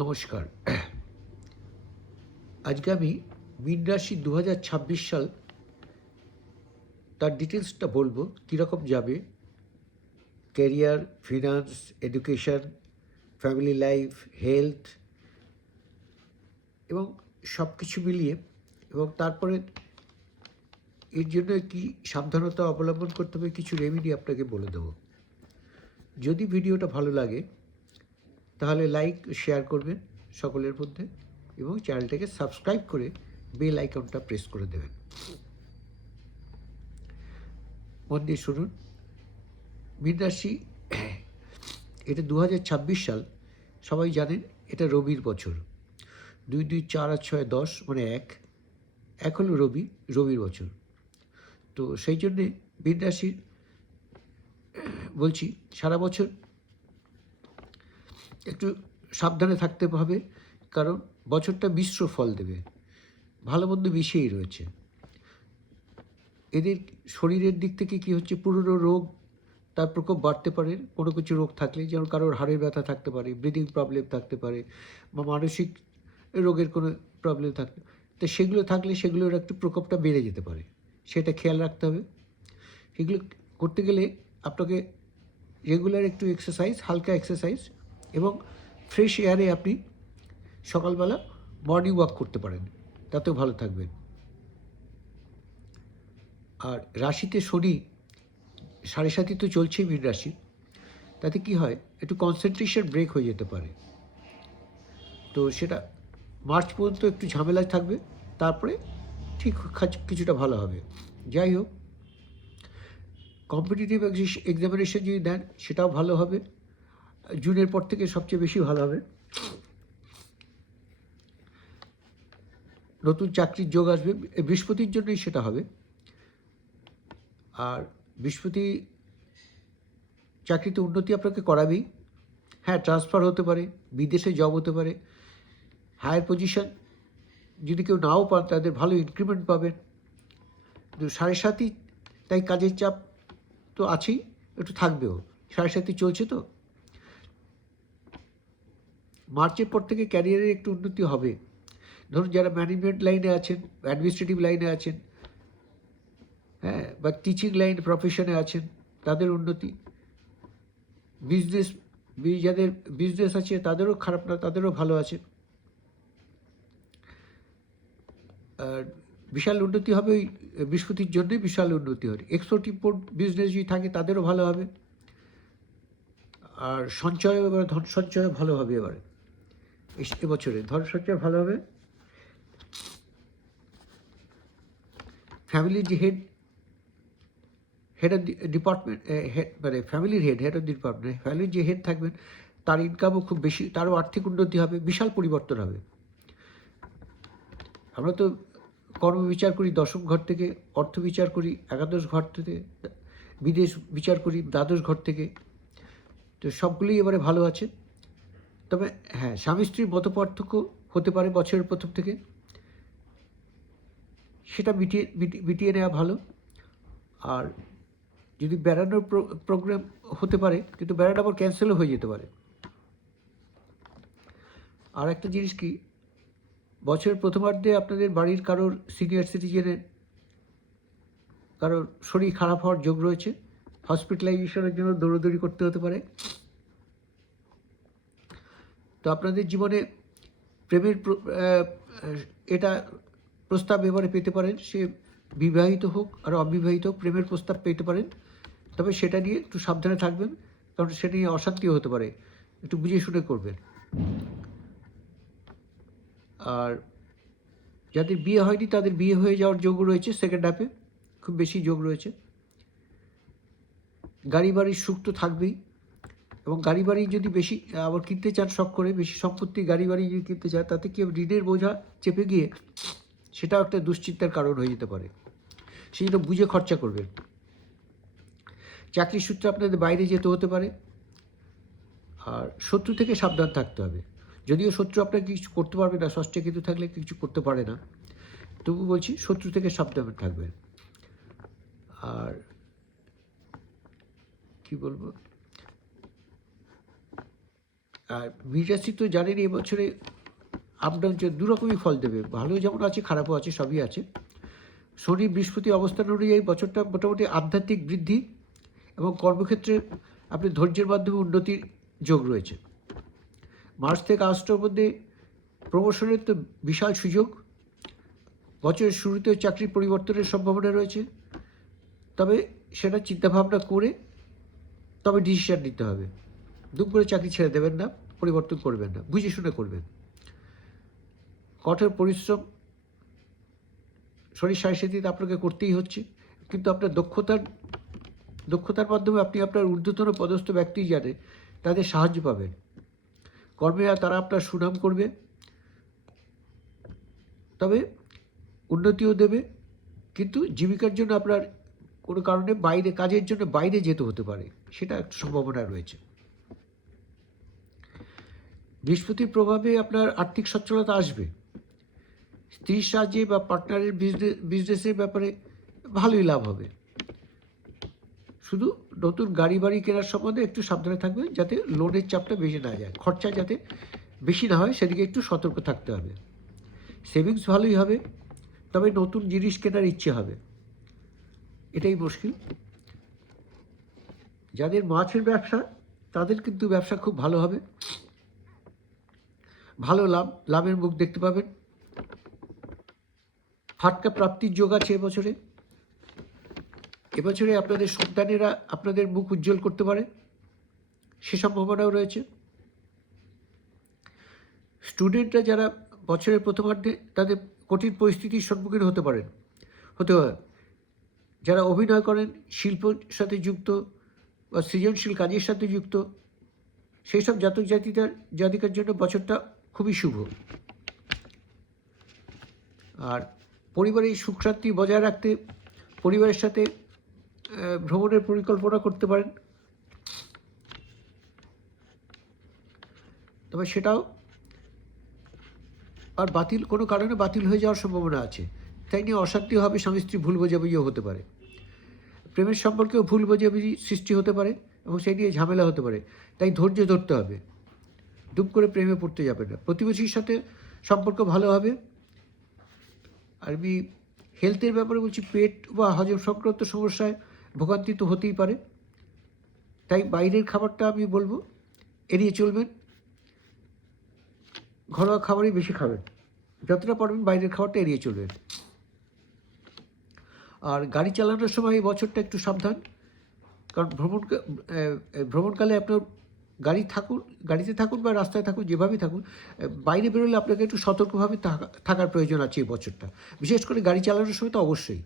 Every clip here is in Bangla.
নমস্কার। আজকে আমি মীন রাশি দু হাজার ছাব্বিশ সাল তার ডিটেলসটা বলব, কীরকম যাবে, career, finance, education, family life, health এবং সব কিছু মিলিয়ে এবং তারপরে এর জন্য কি সাবধানতা অবলম্বন করতে হবে, কিছু রেমেডি আপনাকে বলে দেবো। যদি ভিডিওটা ভালো লাগে তাহলে লাইক শেয়ার করবেন সকলের মধ্যে এবং চ্যানেলটাকে সাবস্ক্রাইব করে বেল আইকনটা প্রেস করে দেবেন। মন দিয়ে শুনুন। মীন রাশি, এটা দু হাজার ছাব্বিশ সাল। সবাই জানেন এটা রবির বছর। দুই দুই, চার আর ছয়, দশ মানে এক। এক রবি, রবির বছর। তো সেই জন্যে মীন রাশির, বলছি সারা বছর একটু সাবধানে থাকতে হবে, কারণ বছরটা মিশ্র ফল দেবে। ভালো মন্দ মিশিয়েই রয়েছে। এদের শরীরের দিক থেকে কি হচ্ছে, পুরনো রোগ, তার প্রকোপ বাড়তে পারে, কোনো কিছু রোগ থাকলে, যেমন কারোর হাড়ের ব্যথা থাকতে পারে ব্রিদিং প্রবলেম থাকতে পারে, বা মানসিক রোগের কোনো প্রবলেম থাকতে তো সেগুলো থাকলে সেগুলোর একটু প্রকোপটা বেড়ে যেতে পারে। সেটা খেয়াল রাখতে হবে। সেগুলো করতে গেলে আপনাকে রেগুলার একটু এক্সারসাইজ হালকা এক্সারসাইজ এবং ফ্রেশ এয়ারে আপনি সকালবেলা মর্নিং ওয়াক করতে পারেন। তাতেও ভালো থাকবেন। আর রাশিতে শনি সাড়ে সাতই তো চলছেই মীন রাশি। তাতে কি হয়, একটু কনসেন্ট্রেশন ব্রেক হয়ে যেতে পারে। তো সেটা মার্চ পর্যন্ত একটু ঝামেলায় থাকবে, তারপরে ঠিক কিছুটা ভালো হবে। যাই হোক কম্পিটিটিভ এক্সামিনেশন যদি দেন সেটাও ভালো হবে। জুনের পর থেকে সবচেয়ে বেশি ভালো হবে। নতুন চাকরির যোগ আসবে। বৃহস্পতির জন্যই সেটা হবে। আর বৃহস্পতি চাকরিতে উন্নতি আপনাকে করাবেই। হ্যাঁ ট্রান্সফার হতে পারে, বিদেশে জব হতে পারে। হায়ার পজিশন যদি কেউ নাও পান, তাদের ভালো ইনক্রিমেন্ট পাবেন। কিন্তু সাড়ে সাতই তাই কাজের চাপ তো আছেই, একটু থাকবেও। সাড়ে সাতই চলছে তো? মার্চের পর থেকে ক্যারিয়ারের একটু উন্নতি হবে। ধরুন যারা ম্যানেজমেন্ট লাইনে আছেন, অ্যাডমিনিস্ট্রেটিভ লাইনে আছেন হ্যাঁ বা টিচিং লাইন প্রফেশনে আছেন, তাদের উন্নতি। বিজনেস যাদের বিজনেস আছে, তাদেরও খারাপ না, তাদেরও ভালো আছে। আর বিশাল উন্নতি হবে ওই বৃহস্পতির জন্যই বিশাল উন্নতি হবে। এক্সপোর্ট ইম্পোর্ট বিজনেস যদি থাকে, তাদেরও ভালো হবে। আর সঞ্চয়, এবার ধন সঞ্চয় ভালো হবে এবারে। এবছরে ধন সঞ্চয় ভালো হবে। ফ্যামিলির যে head head of department head মানে ফ্যামিলির হেড হেড অফ ডিপার্টমেন্ট ফ্যামিলির যে হেড থাকবেন, তার ইনকামও খুব বেশি, তারও আর্থিক উন্নতি হবে, বিশাল পরিবর্তন হবে। আমরা তো কর্ম বিচার করি, দশম ঘর থেকে অর্থ বিচার করি, একাদশ ঘর থেকে বিদেশ বিচার করি, দ্বাদশ ঘর থেকে। তো সবগুলোই এবারে ভালো আছে। তবে হ্যাঁ স্বামী স্ত্রীর মত পার্থক্য হতে পারে বছরের প্রথম থেকে। সেটা মিটিয়ে মিটিয়ে নেওয়া ভালো। আর যদি বেড়ানোর প্রোগ্রাম হতে পারে, কিন্তু বেড়ানো আবার ক্যান্সেলও হয়ে যেতে পারে। আর একটা জিনিস কি, বছরের প্রথমার্ধে আপনাদের বাড়ির কারোর সিনিয়র সিটিজেনের কারোর শরীর খারাপ হওয়ার যোগ রয়েছে। হসপিটালাইজেশনের জন্য দৌড়দৌড়ি করতে হতে পারে। তো আপনাদের জীবনে প্রেমের এটা প্রস্তাব এবারে পেতে পারেন। সে বিবাহিত হোক আর অবিবাহিত হোক, প্রেমের প্রস্তাব পেতে পারেন। তবে সেটা নিয়ে একটু সাবধানে থাকবেন, কারণ সেটা নিয়ে অশান্তিও হতে পারে। একটু বুঝে শুনে করবেন। আর যাদের বিয়ে হয়নি, তাদের বিয়ে হয়ে যাওয়ার যোগ রয়েছে সেকেন্ড হাফে খুব বেশি যোগ রয়েছে। গাড়ি বাড়ির সুখ তো থাকবেই। এবং গাড়ি বাড়ি যদি বেশি, আবার কিনতে চান শখ করে, বেশি সম্পত্তি গাড়ি বাড়ি যদি কিনতে চান, তাতে কি ঋণের বোঝা চেপে গিয়ে সেটাও একটা দুশ্চিন্তার কারণ হয়ে যেতে পারে। সেই বুঝে খরচা করবেন। চাকরির সূত্রে আপনাদের বাইরে যেতে হতে পারে। আর শত্রু থেকে সাবধান থাকতে হবে। যদিও শত্রু আপনাকে কিছু করতে পারবে না, ষষ্ঠে কিন্তু থাকলে কিছু করতে পারে না। তবু বলছি, শত্রু থেকে সাবধান থাকবেন। আর কি বলব? আর মিরাশি তো জানেন এবছরে আপ ডাউন দু রকমই ফল দেবে। ভালো যেমন আছে, খারাপও আছে, সবই আছে। শনি, বৃহস্পতি অবস্থান অনুযায়ী বছরটা মোটামুটি আধ্যাত্মিক বৃদ্ধি এবং কর্মক্ষেত্রে আপনি ধৈর্যের মাধ্যমে উন্নতির যোগ রয়েছে। মার্চ থেকে আগস্টের মধ্যে প্রমোশনের তো বিশাল সুযোগ। বছরের শুরুতে চাকরি পরিবর্তনের সম্ভাবনা রয়েছে। তবে সেটা চিন্তাভাবনা করে তবে ডিসিশন নিতে হবে। দুম করে চাকরি ছেড়ে দেবেন না। পরিবর্তন করবেন না, বুঝে শুনে করবেন। কঠোর পরিশ্রম, শরীর সাংস্কৃতিক আপনাকে করতেই হচ্ছে, কিন্তু আপনার দক্ষতার দক্ষতার মাধ্যমে আপনি আপনার ঊর্ধ্বতন পদস্থ ব্যক্তি জানে তাদের সাহায্য পাবেন। কর্মে তারা আপনার সুনাম করবে, তবে উন্নতিও দেবে, কিন্তু জীবিকার জন্য আপনার কোনো কারণে বাইরে, কাজের জন্য বাইরে যেতে হতে পারে, সেটা একটা সম্ভাবনা রয়েছে। বৃহস্পতির প্রভাবে আপনার আর্থিক সচ্ছলতা আসবে। স্ত্রীর সাহায্যে বা পার্টনারের বিজনেসের ব্যাপারে ভালোই লাভ হবে। শুধু নতুন গাড়ি বাড়ি কেনার সম্বন্ধে একটু সাবধানে থাকবে যাতে লোনের চাপটা বেশি না যায়। খরচা যাতে বেশি না হয় সেদিকে একটু সতর্ক থাকতে হবে। সেভিংস ভালোই হবে, তবে নতুন জিনিস কেনার ইচ্ছে হবে। এটাই মুশকিল। যাদের মাছের ব্যবসা, তাদের কিন্তু ব্যবসা খুব ভালো হবে। ভালো লাভ, লাভের মুখ দেখতে পাবেন। ফাটকা প্রাপ্তির যোগ আছে এবছরে। এবছরে আপনাদের সন্তানেরা আপনাদের মুখ উজ্জ্বল করতে পারে। সে সম্ভাবনাও রয়েছে। স্টুডেন্টরা যারা বছরের প্রথমার্ধে তাদের কঠিন পরিস্থিতির সম্মুখীন হতে পারেন। হতে হয়। যারা অভিনয় করেন, শিল্পর সাথে যুক্ত বা সৃজনশীল কাজের সাথে যুক্ত সেই সব জাতক জাতিকার জাতিকার জন্য বছরটা খুবই শুভ। আর পরিবারের সুখ শান্তি বজায় রাখতে পরিবারের সাথে ভ্রমণের পরিকল্পনা করতে পারেন। তবে সেটাও আর বাতিল, কোনো কারণে বাতিল হয়ে যাওয়ার সম্ভাবনা আছে। তাই নিয়ে অশান্তি হবে স্বামী স্ত্রী ভুল বোঝাবুঝিও হতে পারে। প্রেমের সম্পর্কেও ভুল বোঝাবুঝি সৃষ্টি হতে পারে এবং সেই নিয়ে ঝামেলা হতে পারে। তাই ধৈর্য ধরতে হবে। দুম করে প্রেমে পড়তে যাবে না। প্রতিবেশীর সাথে সম্পর্ক ভালো হবে। আর আমি হেলথের ব্যাপারে বলছি, পেট বা হজম সংক্রান্ত সমস্যায় ভোগান্তি তো হতেই পারে। তাই বাইরের খাবারটা আমি বলব, এড়িয়ে চলবেন। ঘরোয়া খাবারই বেশি খাবেন। যতটা পারবেন বাইরের খাবারটা এড়িয়ে চলবেন। আর গাড়ি চালানোর সময় এই বছরটা একটু সাবধান। কারণ ভ্রমণ ভ্রমণকালে আপনার গাড়ি থাকুন গাড়িতে থাকুন বা রাস্তায় থাকুন যেভাবেই থাকুন বাইরে বেরোলে আপনাকে একটু সতর্কভাবে থাকা- থাকার প্রয়োজন আছে এই বছরটা। বিশেষ করে গাড়ি চালানোর সময় তো অবশ্যই।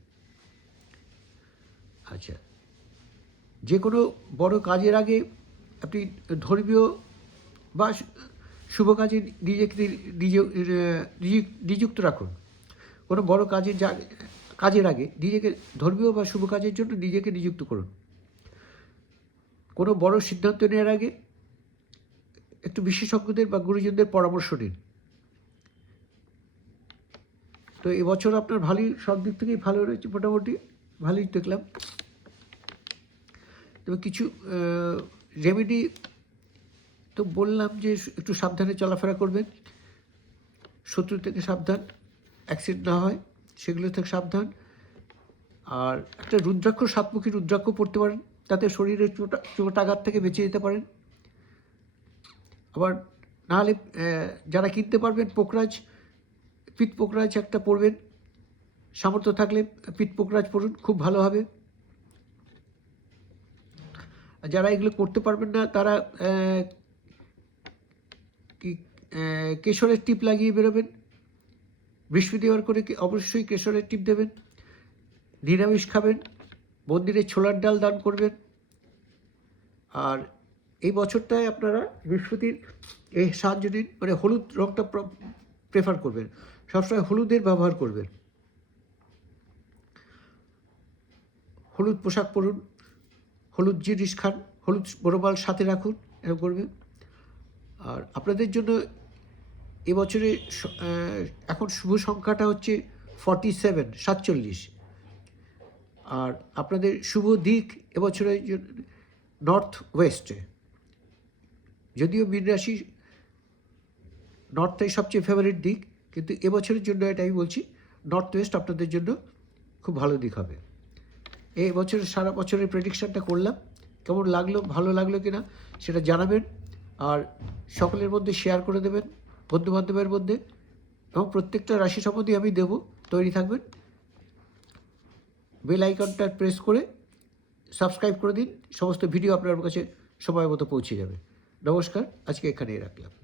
আচ্ছা। যে কোনো বড় কাজের আগে আপনি ধর্মীয় বা শুভ কাজে নিজেকে নিজ- নিজ- নিযুক্ত রাখুন। কোনো বড় কাজের কাজের আগে নিজেকে ধর্মীয় বা শুভ কাজের জন্য নিজেকে নিযুক্ত করুন। কোনো বড় সিদ্ধান্ত নেওয়ার আগে একটু বিশেষজ্ঞদের বা গুরুজনদের পরামর্শ নিন। তো এবছর আপনার ভালোই, সব দিক থেকেই ভালো রয়েছে মোটামুটি, ভালোই দেখলাম। তবে কিছু রেমেডি তো বললাম যে একটু সাবধানে চলাফেরা করবেন, শত্রু থেকে সাবধান অ্যাক্সিডেন্ট না হয়, সেগুলো থেকে সাবধান। আর একটা রুদ্রাক্ষ সাতমুখী রুদ্রাক্ষ পড়তে পারেন, তাতে শরীরের চোট চোট আঘাত থেকে বেঁচে যেতে পারেন। আবার নাহলে যারা কিনতে পারবেন পোকরাজ পিত পোকরাজ একটা পরবেন। সামর্থ্য থাকলে পিত পোকরাজ পড়ুন খুব ভালো হবে। যারা এগুলো করতে পারবেন না, তারা কি কেশরের টিপ লাগিয়ে বেরোবেন। বৃহস্পতিবার করে কি- অবশ্যই কেশরের টিপ দেবেন। নিরামিষ খাবেন, মন্দিরে ছোলার ডাল দান করবেন। আর এই বছরটায় আপনারা বৃহস্পতির, এই সাহায্য নিন মানে হলুদ রঙটা প্রেফার করবেন। সবসময় হলুদের ব্যবহার করবেন। হলুদ পোশাক পরুন, হলুদ জিনিস খান, হলুদ বড়বাল সাথে রাখুন, এরকম করবেন। আর আপনাদের জন্য এবছরে এখন শুভ সংখ্যাটা হচ্ছে ফর্টি সেভেন সাতচল্লিশ। আর আপনাদের শুভ দিক এবছরে নর্থ ওয়েস্টে যদিও মীন রাশি নর্থটাই সবচেয়ে ফেভারিট দিক, কিন্তু এবছরের জন্য এটা আমি বলছি নর্থ ওয়েস্ট আপনাদের জন্য খুব ভালো দিক হবে। এই বছর সারা বছরের প্রেডিকশানটা করলাম, কেমন লাগল, ভালো লাগল কিনা সেটা জানাবেন, আর সকলের মধ্যে শেয়ার করে দেবেন, বন্ধুবান্ধবের মধ্যে, এবং প্রত্যেকটা রাশি সম্বন্ধে আমি দেবো, তৈরি থাকবেন। বেল আইকনটা প্রেস করে সাবস্ক্রাইব করে দিন, সমস্ত ভিডিও আপনার কাছে সময় মতো পৌঁছে যাবে। নমস্কার আজকে এখানেই রাখলাম